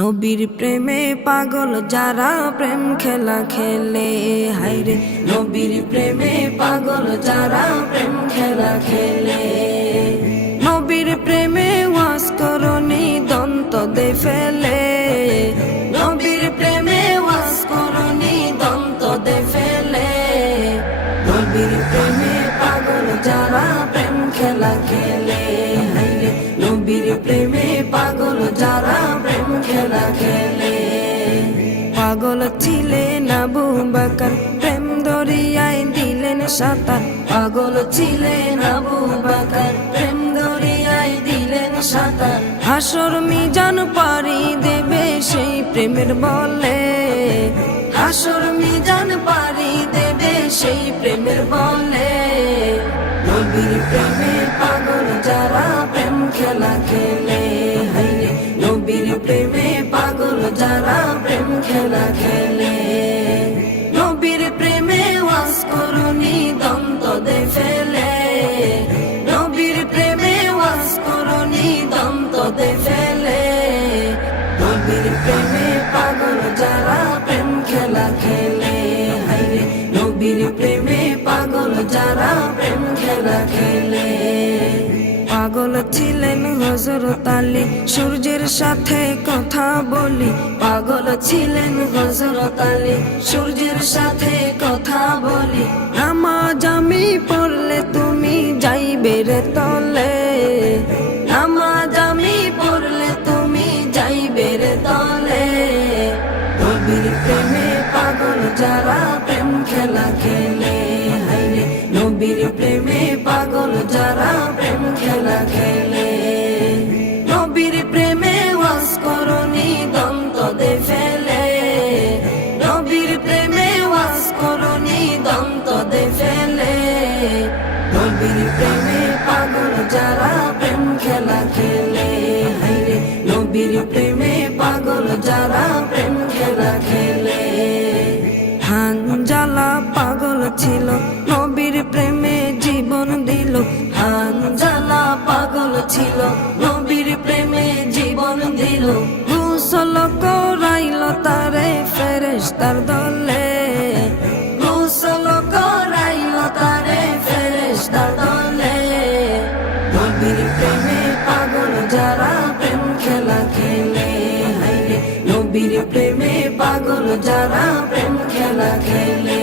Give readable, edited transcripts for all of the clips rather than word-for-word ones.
নবীর প্রেমে পাগল যারা প্রেম খেলা খেলে, হায়রে নবীর প্রেমে পাগল যারা প্রেম খেলা খেলে। নবীর প্রেমে ওয়াজ করনি দন্ত দে ফেলে, নবীর প্রেমে ওয়াজ করনি দন্ত দে ফেলে। নবীর প্রেমে পাগল যারা প্রেম খেলা খেলে, হায়রে নবীর প্রেমে পাগল যারা প্রেম খেলা খেলে। পাগল ছিলেন আবু বকর, প্রেম দরিয়ায় দিলেন সাঁতার। পাগল ছিলেন আবু বকর, প্রেম দরিয়ায় দিলেন সাঁতার। হাসর মিজান পারি দেবে সেই প্রেমের বলে, হাসর মিজান পারি দেবে সেই প্রেমের বলে। নবীর প্রেমে পাগল যারা প্রেম খেলা খেলে, হায়রে নবীর প্রেমে পাগল যারা প্রেম খেলা খেলে। নবীর প্রেমে ওয়াজ করনি দন্ত দে ফেলে, নবীর প্রেমে ওয়াজ করনি দন্ত দে ফেলে। নবীর প্রেমে পাগল যারা প্রেম খেলা খেলে, হায়রে নবীর প্রেমে পাগল যারা প্রেম খেলা খেলে। পাগল ছিলেন হযরত আলী, সূর্যের সাথে কথা বলি। পাগল ছিলেন হযরত আলী, সূর্যের সাথে কথা বলি। নামাজ আমি পড়লে তুমি যাইবে রে তলে, নামাজ আমি পড়লে তুমি যাইবে রে তলে। নবীর প্রেমে পাগল যারা প্রেম খেলা খেলে, হায়রে নবীর প্রেমে পাগল যারা প্রেম খেলা খেলে। নবীর প্রেমে ওয়াজ করনি দন্ত দে ফেলে, নবীর প্রেমে ওয়াজ করনি দন্ত দে ফেলে। নবীর প্রেমে পাগল যারা প্রেম খেলা খেলে, হায়রে নবীর প্রেমে পাগল যারা প্রেম খেলা খেলে। হানজালা পাগল ছিল, নবীর প্রেমে জীবন দিল। হানজালা পাগল ছিল, নবীর প্রেমে জীবন দিল। গোসল করাইল তারে ফেরেশতার দলে, গোসল করাইল তারে ফেরেশতার দলে। নবীর প্রেমে পাগল যারা প্রেম খেলা খেলে, হায়রে নবীর প্রেমে পাগল যারা প্রেম খেলা খেলে।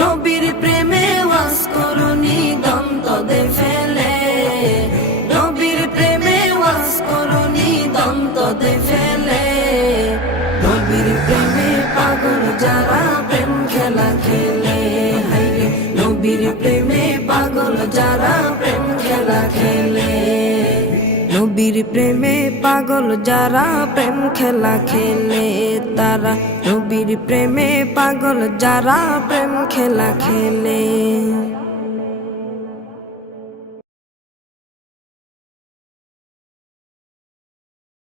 নবীর প্রেমে ওয়াজ করনি দন্ত দে ফেলে, নবীর প্রেমে ওয়াজ করনি দন্ত দে ফেলে। নবীর প্রেমে পাগল যারা প্রেম খেলা খেলে, হায়রে নবীর প্রেমে পাগল যারা প্রেম খেলা খেলে। নবীর প্রেমে পাগল যারা প্রেম খেলা খেলে, তারা নবীর প্রেমে পাগল যারা প্রেম খেলা খেলে।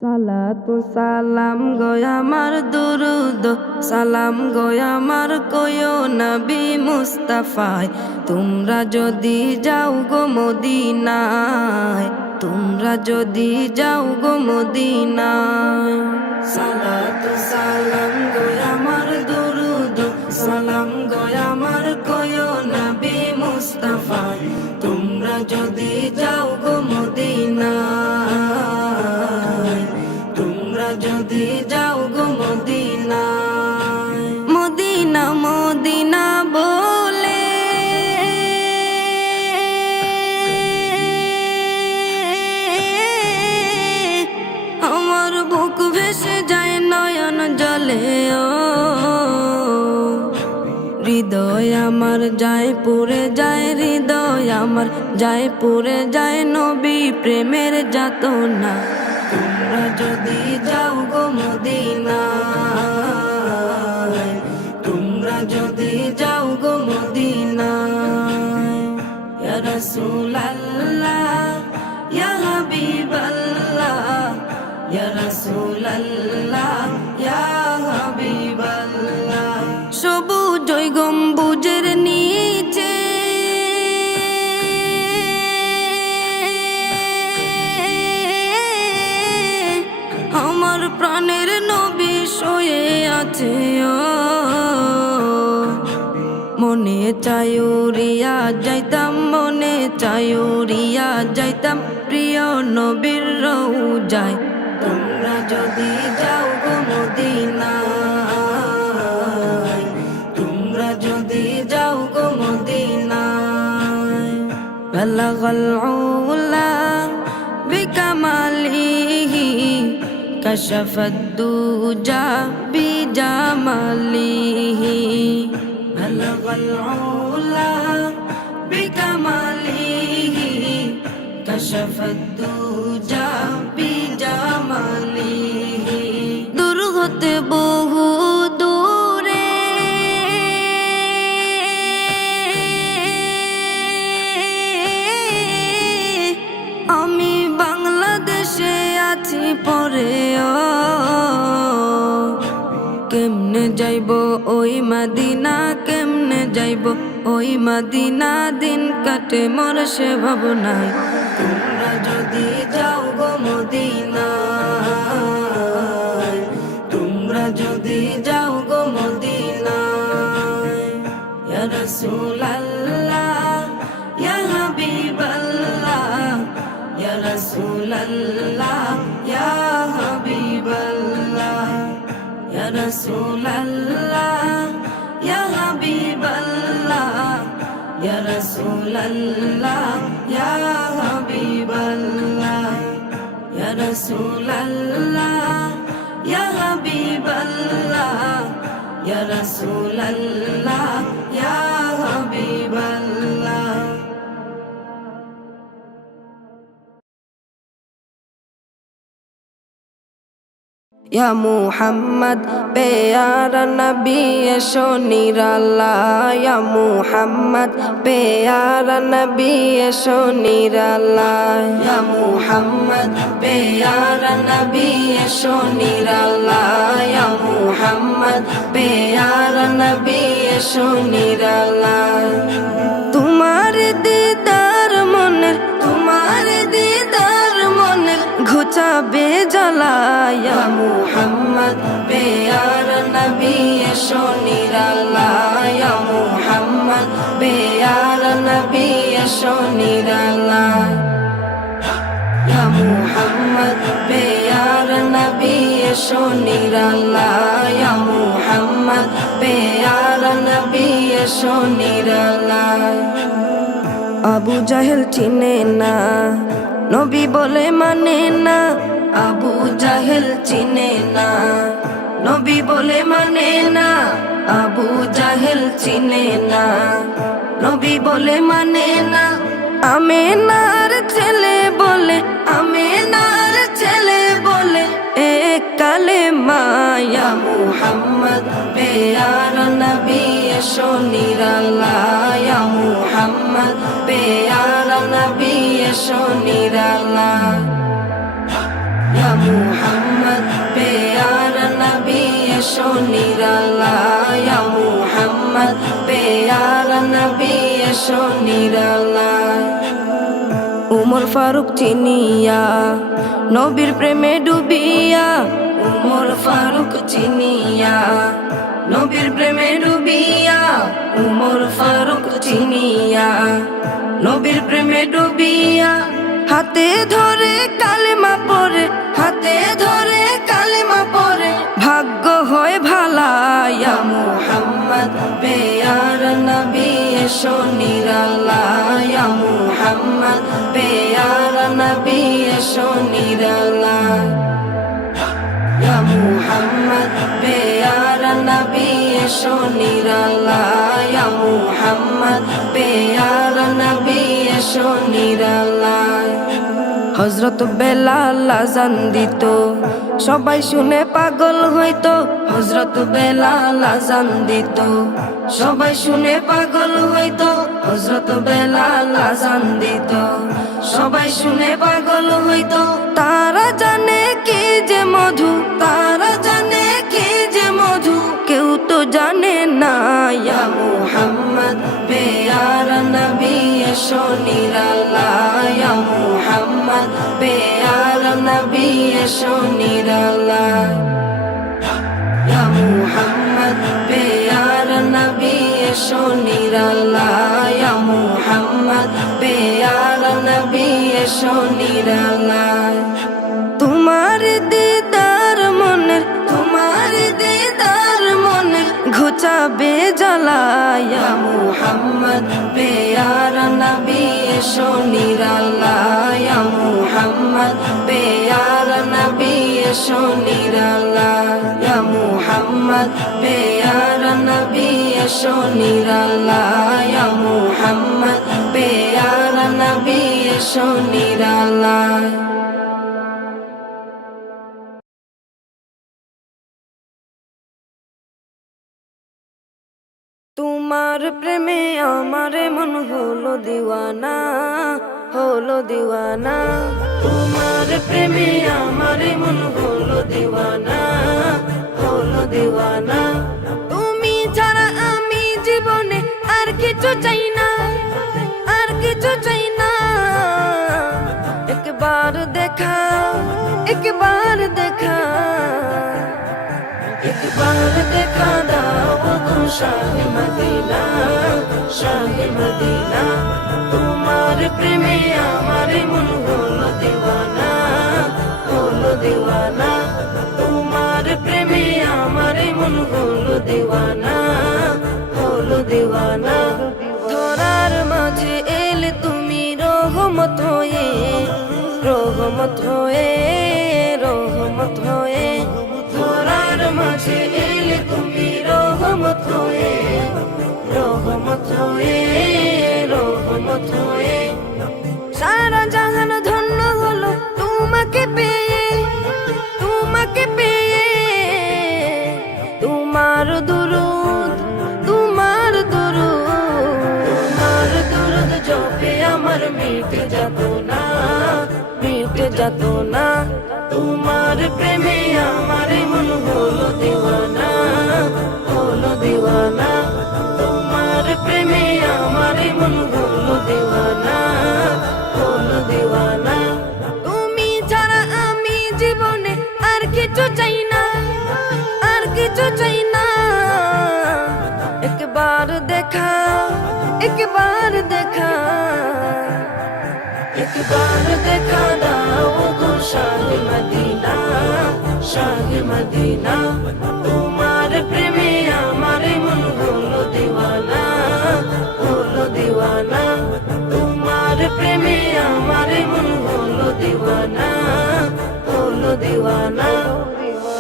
সালাতু সালাম গো আমার দুরুদ সালাম গো আমার কয়ো নবী মুস্তাফায়। তোমরা যদি যাও গো মদিনায়, তোমরা যদি যাও গো মদিনায়। সালাতু সালাম গো আমার দুরুদ সালাম গো আমার কয়ো নবী মুস্তাফায়। তোমরা যদি যাও গো মদিনায়, তোমরা যদি যাও গো মদিনায়। মদিনা মদিনা বলে আমার বুক ভেসে যায় নয়ন জলে। ও হৃদয় আমার যায় পুরে যায়, হৃদয় আমার যায় পুরে যায় নবী প্রেমের যাতনা। তোমরা যদি যাও গো মদিনায়, তোমরা যদি যাও গো মদিনায়। ইয়া রাসূলুল্লাহ ইয়া হাবিবাল্লাহ, ইয়া রাসূলুল্লাহ ইয়া হাবিবাল্লাহ। সবুজ গম্বুজের নিচে আমার প্রাণের নবী শুয়ে আছে মনে চায় উড়িয়া যাইতাম, মনে চায় উড়িয়া যাইতাম প্রিয় নবীর রওজায়। তোমরা যদি যাও গো মদিনায়, তোমরা যদি যাও গো মদিনায়। বালাগাল উলা বিকামালিহি কাশাফাদ দুজা বিজামালিহি। বালাগাল উলা বিকামালিহি কাশাফাদ দুজা বিজামালিহি। দূর হতে বহু দূরে আমি বাংলাদেশে আছি পরে কেমনে যাইব ওই মদিনা, কেমনে যাইব ওই মদিনা, দিন কাটে মোর সে ভাবনায়। তোমরা যদি যাও গো মদিনায়, তোমরা যদি যাও গো মদিনায়। ইয়া রাসূলুল্লাহ ইয়া হাবিবাল্লাহ, ইয়া রাসূলুল্লাহ ইয়া হাবিবাল্লাহ, ইয়া রাসূলুল্লাহ ইয়া হাবিবাল্লাহ, ইয়া রাসূলুল্লাহ ইয়া হাবিবাল্লাহ, ইয়া রাসূলুল্লাহ ইয়া হাবিবাল্লাহ, ইয়া রাসূলুল্লাহ ইয়া হাবিবাল্লাহ। ইয়া মুহাম্মদ পেয়ারা নবী এসো নিরালায়, ইয়া মুহাম্মদ পেয়ারা নবী এসো নিরালায়, ইয়া মুহাম্মদ পেয়ারা নবী এসো নিরালায়, ইয়া মুহাম্মদ পেয়ারা নবী এসো নিরালায়। তোমার দিদার মনের, তোমার দিদার মনের ঘুচাবে জ্বালায়, ইয়া মুহাম্মদ পেয়ারা নবী এসো নিরালায়, ইয়া মুহাম্মদ পেয়ারা নবী এসো নিরালায়, ইয়া মুহাম্মদ পেয়ারা নবী এসো নিরালায়, ইয়া মুহাম্মদ পেয়ারা নবী এসো নিরালায়। আবু জাহেল চিনে না নবী বলে মানে না, আবু জাহেল চিনে না নবী বলে মানে না, আবু জাহেল চিনে না নবী বলে মানে না। আমেনার ছেলে বলে, আমেনার ছেলে বলে এক কালেমা, ইয়া মুহাম্মদ পেয়ারা নবী এসো নিরালায়, ইয়া মুহাম্মদ পেয়ারা নবী এসো নিরালায়, ইয়া মুহাম্মদ পেয়ারা নবী এসো নিরালায়, ইয়া মুহাম্মদ পেয়ারা নবী এসো নিরালায়। উমর ফারুক চিনিয়া নবীর প্রেমে ডুবিয়া, উমর ফারুক চিনিয়া নবীর প্রেমে ডুবিয়া, উমর ফারুক চিনিয়া নবীর প্রেমে ডুবিয়া। হাতে ধরে কালেমা পড়ে, হাতে ধরে কালেমা পড়ে ভাগ্য হয় ভালা, ইয়া মুহাম্মদ পেয়ারা নবী এসো নিরালায়, ইয়া মুহাম্মদ পেয়ারা নবী এসো নিরালায়, ইয়া মুহাম্মদ পেয়ারা নবী এসো নিরালায়, ইয়া মুহাম্মদ পেয়ারা নবী এসো নিরালায়। হযরত বেলাল আযান দিত সবাই শুনে পাগল হইতো, হযরত বেলাল আযান দিত সবাই শুনে পাগল হইতো, হযরত বেলাল আযান দিত সবাই শুনে পাগল হইতো। তারা জানে কি যে মধু, তারা জানে কি যে মধু, কেউ তো জানে না, ইয়া মুহাম্মদ পেয়ারা নবী এসো নিরালায়, ইয়া মুহাম্মদ পেয়ারা নবী এসো নিরালায় ইয়া মুহাম্মদ পেয়ার নবী এসো নিরালায় ইয়া মুহাম্মদ পেয়ার নবী এসো নিরালায় তোমার দিদার মনের ঘুচাবে জ্বালায় ইয়া মুহাম্মদ পেয়ার নবী এসো নিরালায় ইয়া মুহাম্মদ পেয়ার নবী এসো নিরালায় ইয়া মুহাম্মদ পেয়ার নবী এসো নিরালায় ইয়া মুহাম্মদ পেয়ার নবী এসো নিরালায় তোমার প্রেমে আমারে মন হলো দিওয়ানা তোমার প্রেমে আমারে মন হলো দিওয়ানা তুমি ছাড়া আমি জীবনে আর কিছু চাই না একবার দেখা একবার দেখা দাও গো শাহে মদিনা তোমার প্রেমে আমারে মন হলো দিওয়ানা তোমার প্রেমে আমারে মন হলো দিওয়ানা ধরার মাঝে এলে তুমি রহমত হয়ে ধরার মাঝে এলে তুমি রহমত হয়ে সারা জাহান ধন্য হলো তোমাকে পেয়ে তোমার দুরুদ জপে আমার মিটে যেত না তোমার প্রেমে আমারে মন হলো দিওয়ানা তোমার প্রেমে আমারে মন হলো দিওয়ানা তুমি ছাড়া আমি জীবনে আর কিছু চাই না একবার দেখা দাও গো শাহে মদিনা তোমার প্রেমে আমারে মন হলো দিওয়ানা তোমার প্রেমে আমারে মন হলো দিওয়ানা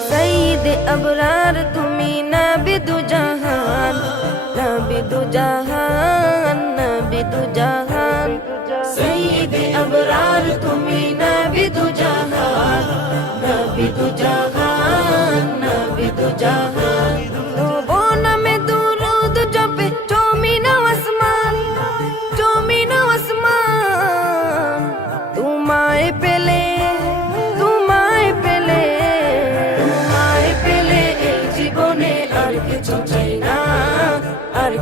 সঈদ আবরার তুমি নবী দু জাহান সঈদ আবরার তুমি নবী দু জাহান তবু নামে দুরুদ জপে জমিন আসমান তোমায় পেলে এই জীবনে আর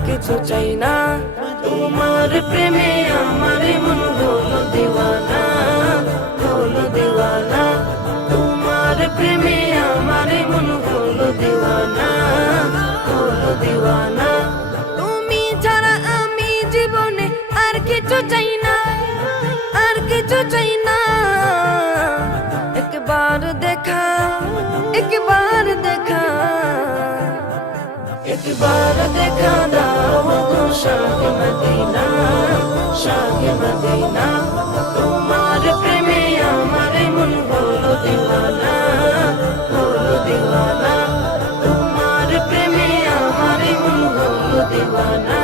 কিছু চাই না তোমার প্রেমে আমারে মন হলো দিওয়ানা তোমার প্রেমে আমারে মন হলো দিওয়ানা তুমি ছাড়া আমি জীবনে আর কিছু চাই না একবার দেখা দাও গো শাহে মদিনা তোমার প্রেমে আমারে মন হলো দিওয়ানা তোমার প্রেমে আমারে মন হলো দিওয়ানা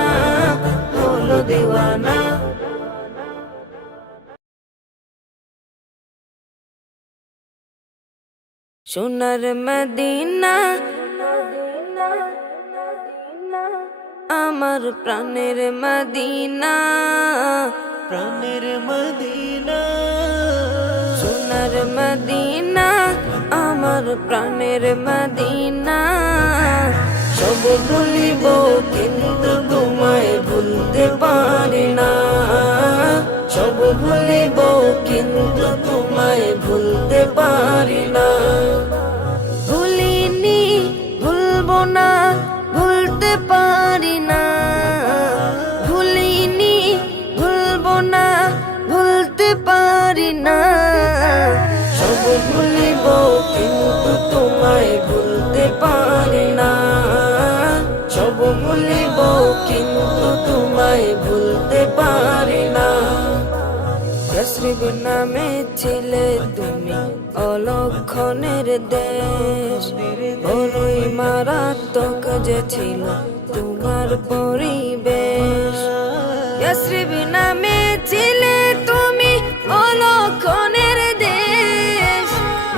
সোনার মদিনা আমার প্রাণের মদিনা সোনার মদিনা আমার প্রাণের মদিনা সব ভুলিব কিন্তু তোমায় ভুলতে পারি না সব ভুলিব কিন্তু তোমায় ভুলতে পারি না। ভুলিনি ভুলবো না ভুলতে পারি না, ভুলিনি ভুলবো না ভুলতে পারি না। সব ভুলিব কিন্তু তোমায় ভুলতে পারি না, সব ভুলিব কিন্তু তোমায় ভুলতে পারি না। ইয়াসরিব নামে ছিলে তুমি অলক্ষণের দেশ, বড়ই মারাত্মক যে ছিল তোমার পরিবেশ। ইয়াসরিব নামে ছিলে তুমি অলক্ষণের দেশ,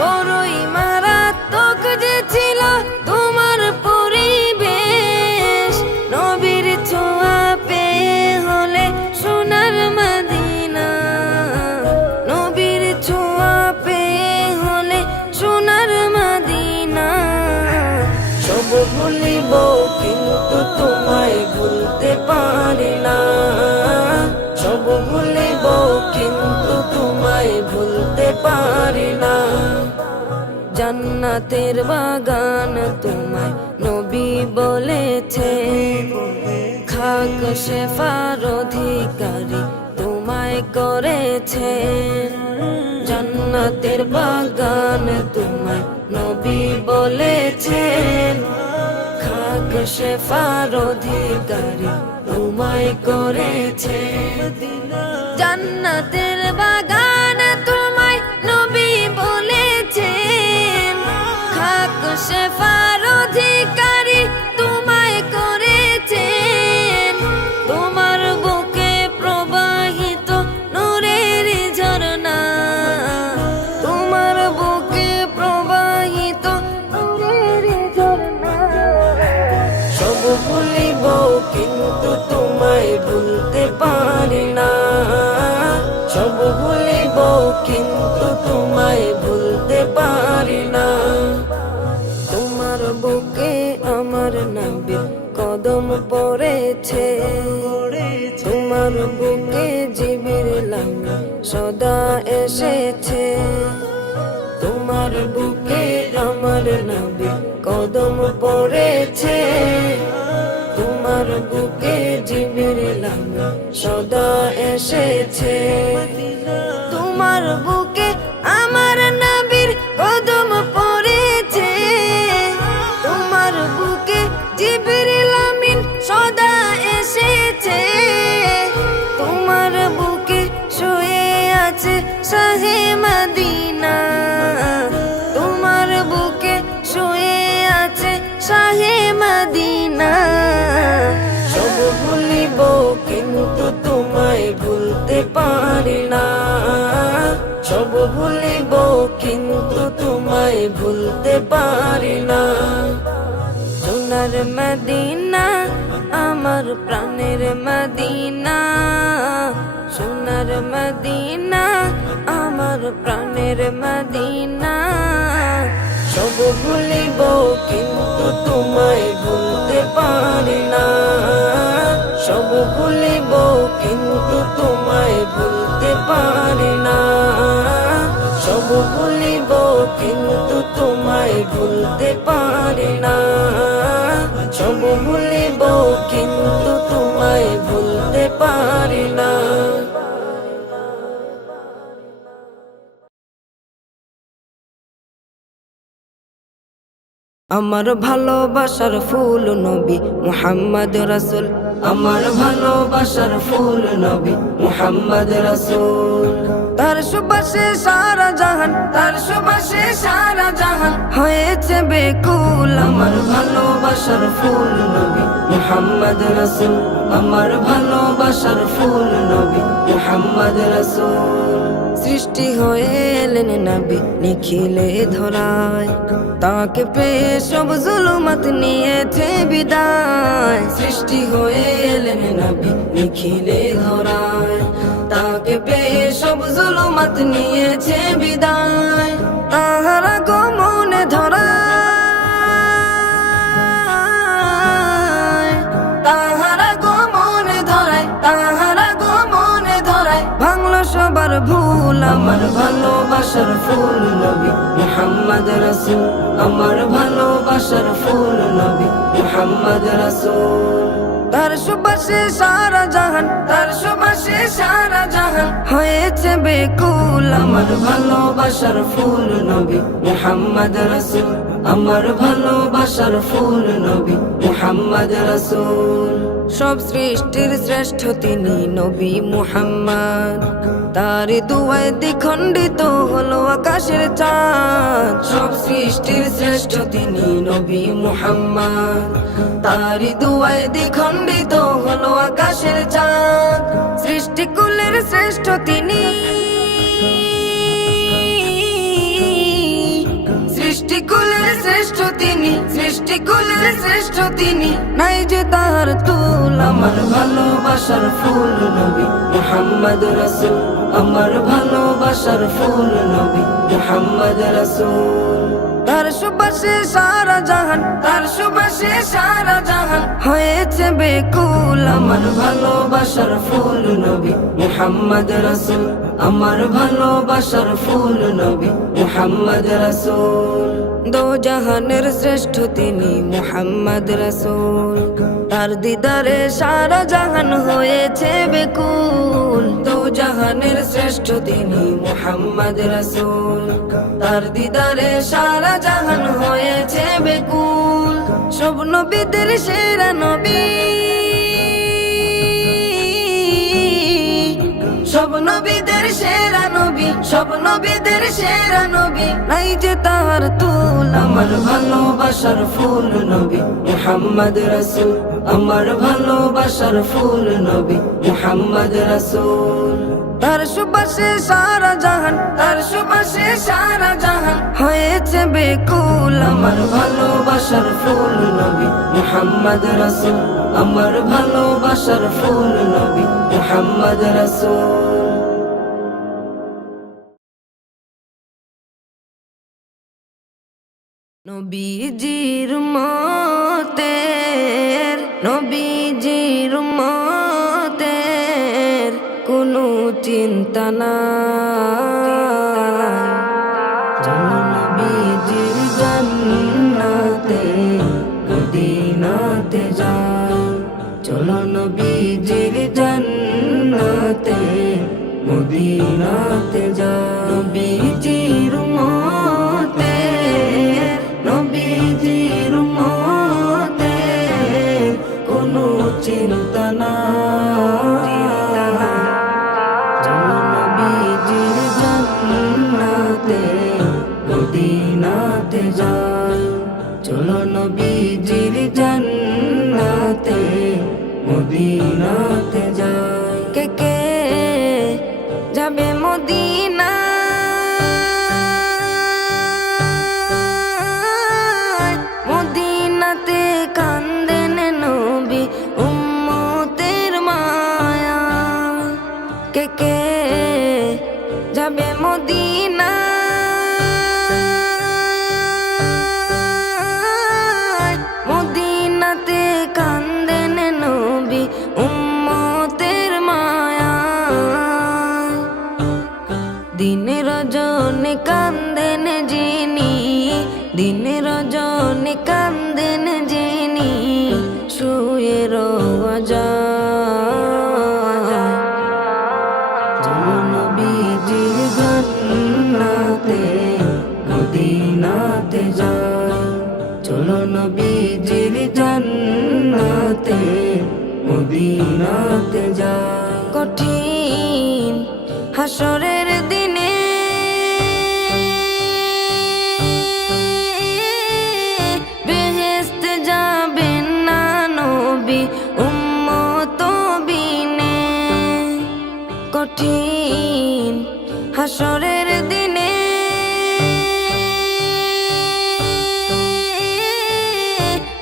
বড়ই মারাত্মক যে ছিল তোমার পরিবেশ। নবীর ছোঁয়া পেয়ে হলে সোনার মদিনা, নবীর ছোঁয়া পেয়ে হলে সোনার মদিনা। সব ভুলিব কিন্তু তোমায় ভুলতে পারি না, সব ভুলিব কিন্তু তোমায় ভুলতে পারি না। জান্নাতের বাগান তোমায় নবী বলেছে, খাক শেফার অধিকারী তোমায় করেছে। জান্নাতের বাগান তোমায় নবী বলেছেন, খাক শেফার অধিকারী তোমায় করেছে। জান্নাতের বাগান তোমায় নবী বলেছেন, খাক শেফার অধিকারী তোমায় করেছেন। তোমার বুকে প্রবাহিত নূরের ঝরনা, তোমার বুকে প্রবাহিত নূরের ঝরনা। সব ভুলিব কিন্তু তোমায় ভুলতে পারি না, সব ভুলিব কিন্তু তোমায় ভুলতে পারি না। তোমার বুকে আমার নবীর কদম পড়েছে, তোমার বুকে জিবরিল আমিন সদা এসেছে। তোমার বুকে আমার নবীর কদম পড়েছে, তোমার বুকে জিবরিল আমিন সদা এসেছে। তোমার বুকে আমার নবীর কদম পড়েছে, তোমার বুকে জিবরিল আমিন সদা এসেছে। তোমার বুকে শুয়ে আছে শাহে মদিনা, তোমার বুকে শুয়ে আছে শাহে মদিনা। সব ভুলিব কিন্তু তোমায় ভুলতে পারি না, সব ভুলিব কিন্তু তোমায় ভুলতে পারি না। সোনার মদিনা আমার প্রাণের মদিনা, সোনার মদিনা আমার প্রাণের মদিনা। সব ভুলিব কিন্তু তোমায় ভুলতে পারি না, সব ভুলিব কিন্তু তোমায় ভুলতে পারি না। সব ভুলিব কিন্তু তোমায় ভুলতে পারি না, সব ভুলিব কিন্তু তোমায় ভুলতে পারি না। আমার ভালোবাসার ফুল নবী মুহাম্মদ রাসূল, আমার ভালোবাসার ফুল নবী মুহাম্মদ রাসূল। তার সুবাসে সারা জাহান, তার সুবাসে সারা জাহান হয়েছে বেকুল। আমার ভালোবাসার ফুল নবী মুহাম্মদ রাসূল, আমার ভালোবাসার ফুল নবী মুহাম্মদ রাসূল। সৃষ্টি হয়ে এলেন নবী নিখিলে ধরায়, তাকে পেয়ে সব জুলুমাত নিয়েছে বিদায়। সৃষ্টি হয়ে এলেন নবী নিখিলে ধরায়, তাকে পেয়ে সব জুলুমাত নিয়েছে বিদায়। তাহারা গমনে ধরায়, তাহারা গমনে ধরায়, তাহারা গমনে ধরায় ভাঙলো আমার ভালোবাসার ফুল নবী মুহাম্মদ রাসূল, আমার ভালোবাসার ফুল নবী মুহাম্মদ রাসূল। তার সুবাসে সারা জাহান, তার সুবাসে সারা জাহান হয়েছে বেকুল। আমার ভালোবাসার ফুল নবী মুহাম্মদ রাসূল, আমার ভালোবাসার ফুল নবী মুহাম্মদ রাসূল। সব সৃষ্টির শ্রেষ্ঠ তিনি নবী মুহাম্মদ, তার দুয়ায় দ্বিখণ্ডিত হলো আকাশের চাঁদ। সব সৃষ্টির শ্রেষ্ঠ তিনি নবী মুহাম্মদ, তার দুয়ায় দ্বিখণ্ডিত হলো আকাশের চাঁদ। সৃষ্টিকুলের শ্রেষ্ঠ তিনি, সৃষ্টিকুলের শ্রেষ্ঠ তিনি, সৃষ্টিকুলের শ্রেষ্ঠ তিনি, নাই যে তার তুল। আমার ভালোবাসার ফুল নবী মুহাম্মদ রাসূল, আমার ভালোবাসার ফুল নবী মুহাম্মদ রাসূল। তার সুবাসে সারা জাহান, তার সুবাসে সারা জাহান হয়েছে বেকুল। আমার ভালোবাসার ফুল নবী মুহাম্মদ রাসূল, আমার ভালোবাসার ফুল নবী মুহাম্মদ রাসূল। দো জাহানের শ্রেষ্ঠ তিনি মুহাম্মদ রাসূল, তার দিদারে সারা জাহান হয়েছে বেকুল। দো জাহানের শ্রেষ্ঠ তিনি মুহাম্মদ রাসূল, তার দিদারে সারা জাহান হয়েছে বেকুল। সব নবীদের সেরা নবী, সব নবীদের সেরা নবী, সব নবীদের সেরা নবী, নাই যে তার তুল। আমার ভালোবাসার ফুল নবী মুহাম্মদ রাসূল, আমার ভালোবাসার ফুল নবী মুহাম্মদ রাসূল। তার সুবাসে সারা জাহান, তার সুবাসে সারা জাহান হয়েছে বেকুল। আমার ভালোবাসার ফুল নবী মুহাম্মদ রাসূল, আমার ভালোবাসার ফুল নবী মুহাম্মদ রাসূল। নবীজির উম্মতের, নবীজির উম্মতের কোনো চিন্তা নাই। চলো নবীজির জান্নাতে মদিনাতে যাই, চলো নবীজির জান্নাতে মদিনাতে যাই। নবীজির উম্মতের, নবীজির উম্মতের কোনো চিন্তা নাই। চলো নবীজির জান্নাতে মদিনাতে যাই, চলো নবীজির জান্নাতে মদিনাতে যাই। কে কে যাবে মদিনা, মদিনাতে কান্দেন নবী উম্মতের মায়া। কে কে যাবে মদিনা, মদিনাতে কান্দেন নবী উম্মতের মায়া। দিন রজনী কান্দেন যিনি, দিন রজনী কান্দেন যিনি শুয়ে রওয়া যায়। চলো নবীজির জান্নাতে মদিনাতে যাই, চলো নবীজির জান্নাতে মদিনাতে যাই। কঠিন হাসরের দিনে বেহেশতে যাবেন না নবী উম্মত বিনে। কঠিন হাসরের দিনে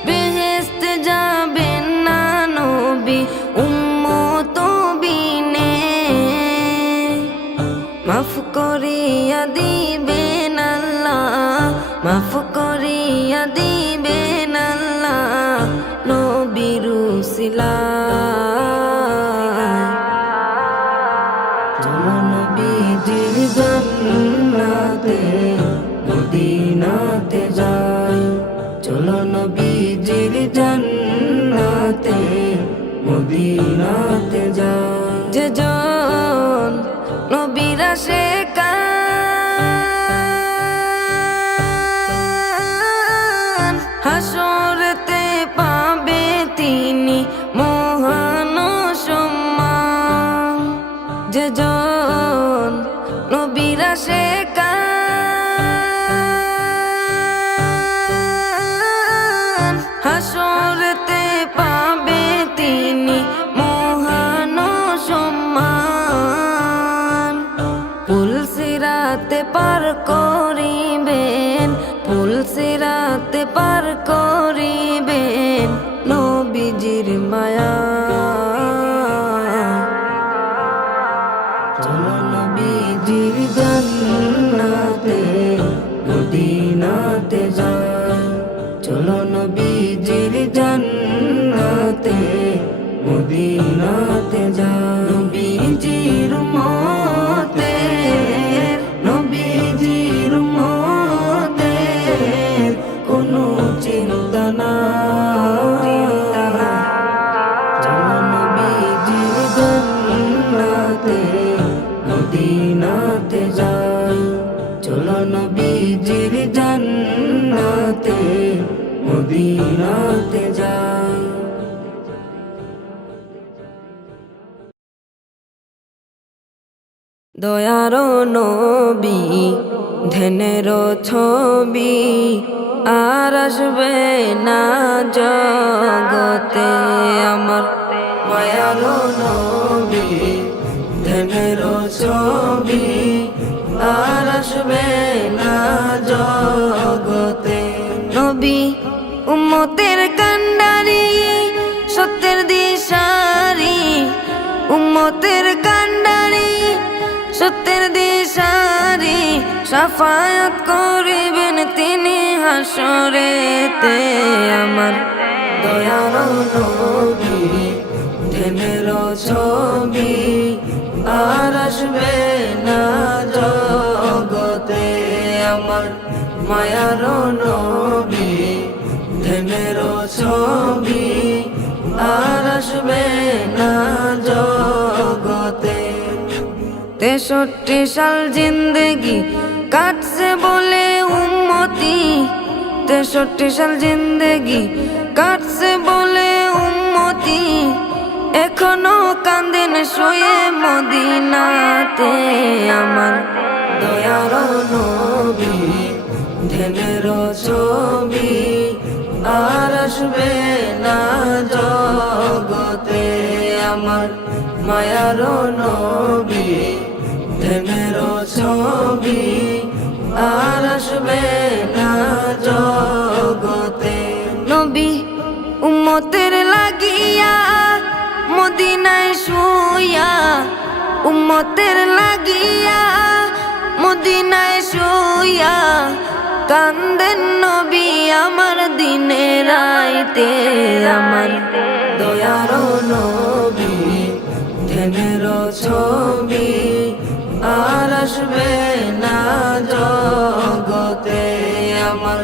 বেহেশতে যাবেন না নবী উম্মত বিনে। মাফ করিয়া দিবেন আল্লাহ, মাফ করিয়া দিবেন আল্লাহ নবীর উসিলায়। চলো নবীজির মদিনাতে যাই। যে জন নবীর আশিকান হাসরেতে পাবে তিনি মহান সম্মান। যে জন নবীর আশিকান হাসরেতে পাবে তিনি মহান সম্মান। পুলসিরাতে পার করিবেন, পুলসিরাতে পার করিবেন নবীজির মায়া। চলো নবীজির জান্নাতে মদিনাতে যাই। চলো নবীজির জান্নাতে মদিনাতে যাই। নবীজির উম্মতে, নবীজির উম্মতে কোনো চিন্তা নাই। চলো নবীজির জান্নাতে মদিনাতে যাই। চলো নবীজির জান্নাতে মদিনাতে যাই। দয়ার নবী ধ্যানের ছবি আর আসবে না জগতে আমার। মায়ার নবী ধ্যানের ছবি আর আসবে না জগতে। নবী উম্মতের কান্ডারি সত্যের দিশারি, উম্মতের কান্ডারি সত্যের দিশারি। শাফায়াত করিবেন তিনি হাসরেতে আমার। দয়ার নবী ধ্যানের ছবি আর আসবে না জগতে আমার। মায়ার নবী ধ্যানের ছবি আর আসবে না জগতে। 63 সাল জিন্দেগি কাটছে বলে উম্মতি, 63 সাল জিন্দেগি কাটছে বলে উম্মতি। এখনো কান্দেন শুয়ে মদিনাতে আমার। দয়ার নবী ধ্যানের ছবি আর আসবে না জগতে আমার। মায়ার নবী ধ্যানের ছবি আর আসবে না জগতে। নবী উম্মতের লাগিয়া মদিনায় শুইয়া, উম্মতের লাগিয়া মদিনায় শুইয়া কান্দেন নবী আমার দিনে রাইতে আমার। দয়ার নবী ধ্যানের ছবি আর আসবে না জগতে আমার।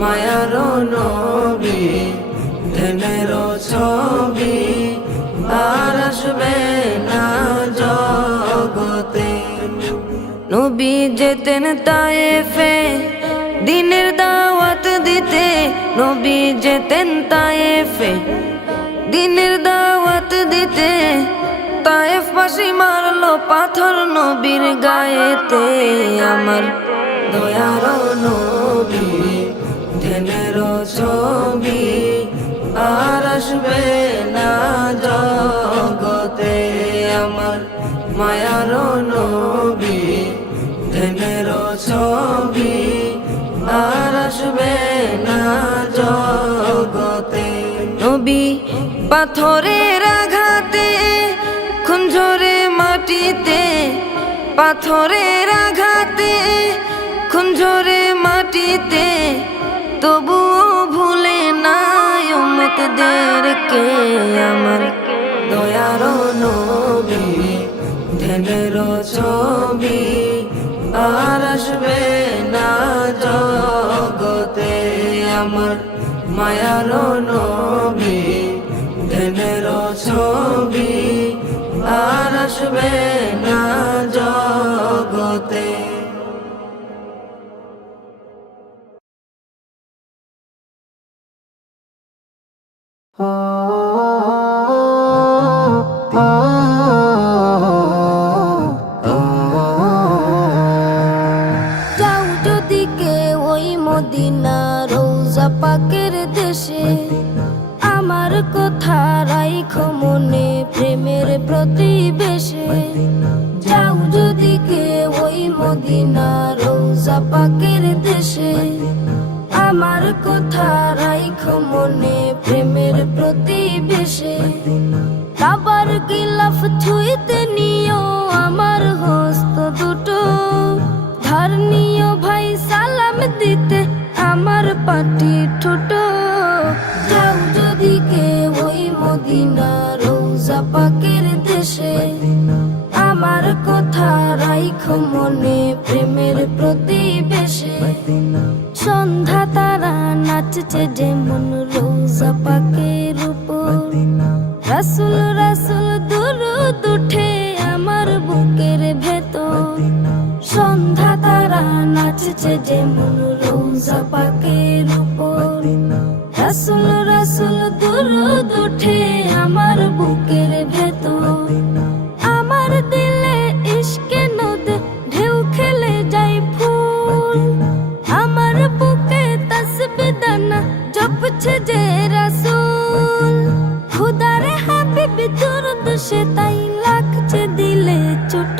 মায়ার নবী ধ্যানের ছবি আর আসবে না জগতে। নবী যেতেন তায়েফে দিনের দাওয়াত দিতে, নবী যেতেন তায়েফে দিনের দাওয়াত দিতে। তায়েফ বাসী মারলো পাথর নবীর গায়েতে আমার। দয়ার নবী ধ্যানের ছবি আর আসবে না জগতে আমার। মায়ার নবী ধ্যানের ছবি আর আসবে না জগতে। নবী পাথরের আঘাতে খুন ঝরে মাটিতে, পাথরের আঘাতে খুন ঝরে মাটিতে। তবুও ভুলে নাই উম্মতদেরকে আমার। দয়ার নবী ধ্যানের ছবি আর আসবে না জগতে আমার। মায়ার নবী ধ্যানের ছবি আর আসবে না জগতে। যাও যদি কেউ ওই মদিনা রোজা পাকের দেশে, আমার কথা রাইখো মনে প্রেমের প্রতিবেশে। যাও যদি কেউ ওই মদিনা রোজা পাকের দেশে, আমার কথা রাইখো মনে প্রেমের প্রতিবেশে। কাবার গিলাফ ছুঁইতে নিও আমার হস্ত দুটো, ধার নিও ভাই সালাম দিতে আমার পাটি ঠোঁটো। যাও যদি কেউ ওই মদিনা রোজা পাকের দেশে, আমার কথা রাইখো মনে প্রেমের প্রতিবেশে। সন্ধ্যা তারা নাচছে যেমন রোজা পাকের উপর, রাসূল রাসূল দুরূদ উঠে আমার বুকের ভেতর। সন্ধ্যা তারা নাচছে যেমন রোজা পাকের উপর, রাসূল রাসূল দুরূদ উঠে আমার বুকের ভেতর। আমার দিলে ইশকে নদে ঢেউ খেলে যায় ফুল, আমার বুকে তাসবিহ দানা জপছে যে রাসূল। খুদারে হাবিব দুরূদ সে তাই লাগছে দিলে ছোট।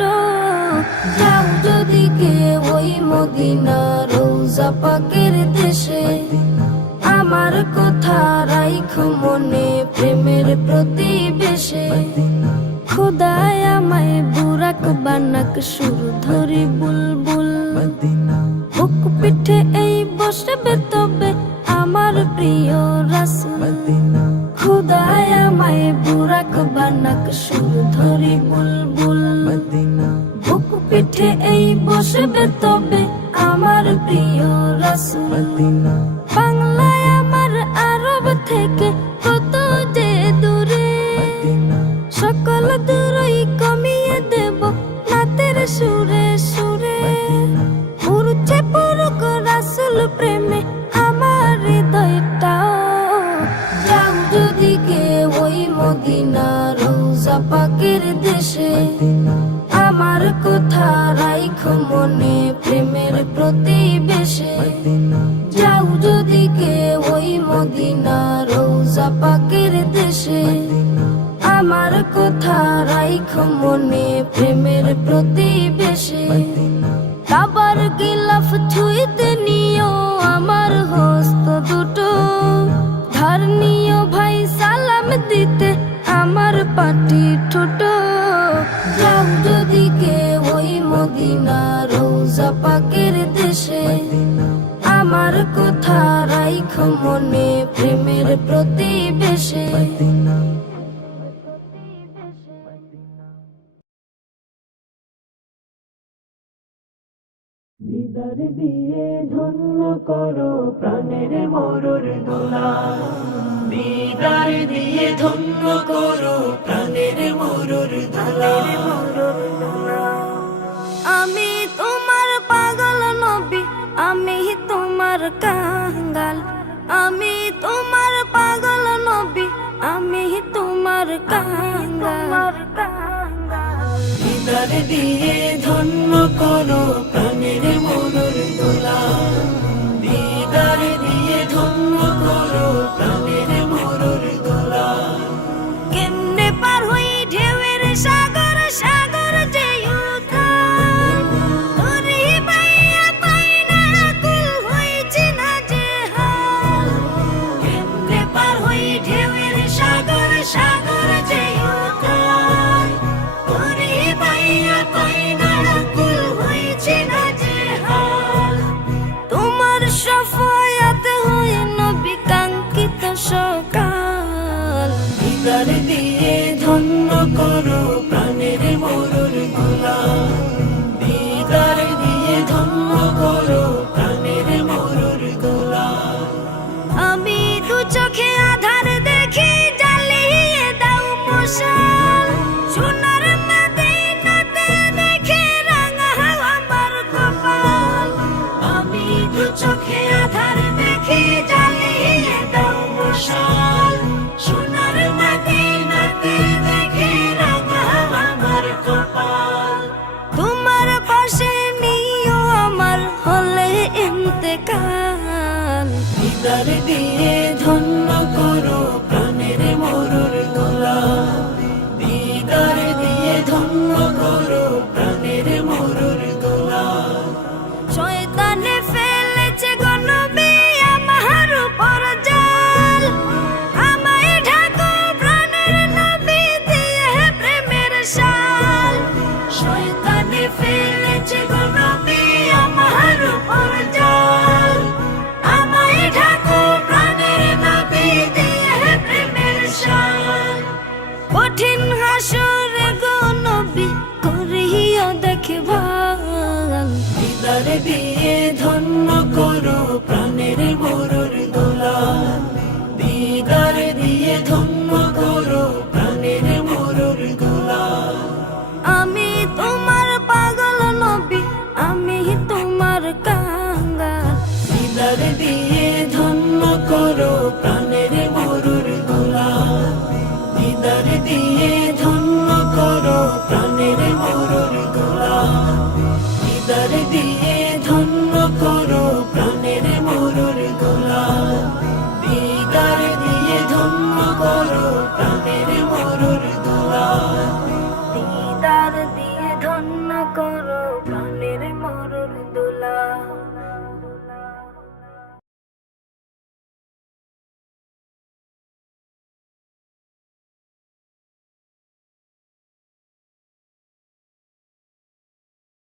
যাও যদি কেউ ওই মদিনা রোজা পাকের দেশে, আমার কথা রাইখো মনে প্রেমের প্রতিবেশে। খুদায় আমায় বুরাক বানাক সুর ধরি বুলবুল, বুক পিঠে এই বসবে তবে আমার প্রিয় রাসূল। খুদায় আমায় বুরাক বানাক সুর ধরি বুলবুল, বুক পিঠে এই বসবে তবে আমার প্রিয় রাসূল। বাংলায় আমার আরব থেকে কত যে দূরে, সকল দূরই কমিয়ে দেব নাতের সুরে সুরে। উড়ছে পুরুক রাসূল প্রেমে আমার হৃদয়টাও। যাও যদি কেউ ওই মদিনা রোজা পাকের দেশে, আমার কথা রাইখো মনে প্রেমের প্রতিবেশে। যাও যদি কেউ ওই মদিনা রোজা পাকের দেশে, আমার কথা রাইখো মনে প্রেমের প্রতিবেশে। কাবার গিলাফ ছুঁইতে নিও আমার হস্ত দুটো, ধার নিও ভাই সালাম দিতে আমার পাটি ঠোঁটো। যাও যদি কেউ ওই মদিনা রোজা পাকের দেশে, আমার কথা রাইখো মনে প্রেমের প্রতিবেশে। দিদার দিয়ে ধন্য করো প্রাণের মরুর দোলা, দিদার দিয়ে ধন্য করো প্রাণের মরুর দোলা। আমি তোমার পাগল নবী, আমি তোমার কাঙ্গাল। আমি তোমার পাগল নবী, আমি তোমার কাঙ্গাল। দিদার দিয়ে ধন্য করো প্রাণের মরুর দোলা, দিদার দিয়ে ধন্য করো প্রাণের মরুর দোলা। কেমনে পার হই ঢেউয়ের সাগর সাগর যে উথাল, তোরে পাইয়া পাই না কুল হইছে না যে হাল। কেমনে পার হই ঢেউয়ের সাগর সাগর যে উথাল, তোরে পাইয়া পাই না কুল হইছে না যে হাল। তোমার শাফায়াত হই নবী কাঙ্ক্ষিত সকাল। দিদার দিয়ে ধন্য করো প্রাণের মরুর দোলা, দিদার দিয়ে ধন্য করো প্রাণের মরুর দোলা। আমি দু চোখে আধার দেখি জ্বালিয়ে দিয়ে ধন্য করো প্রাণের মরুর দোলা, দিদার দিয়ে ধন্য করো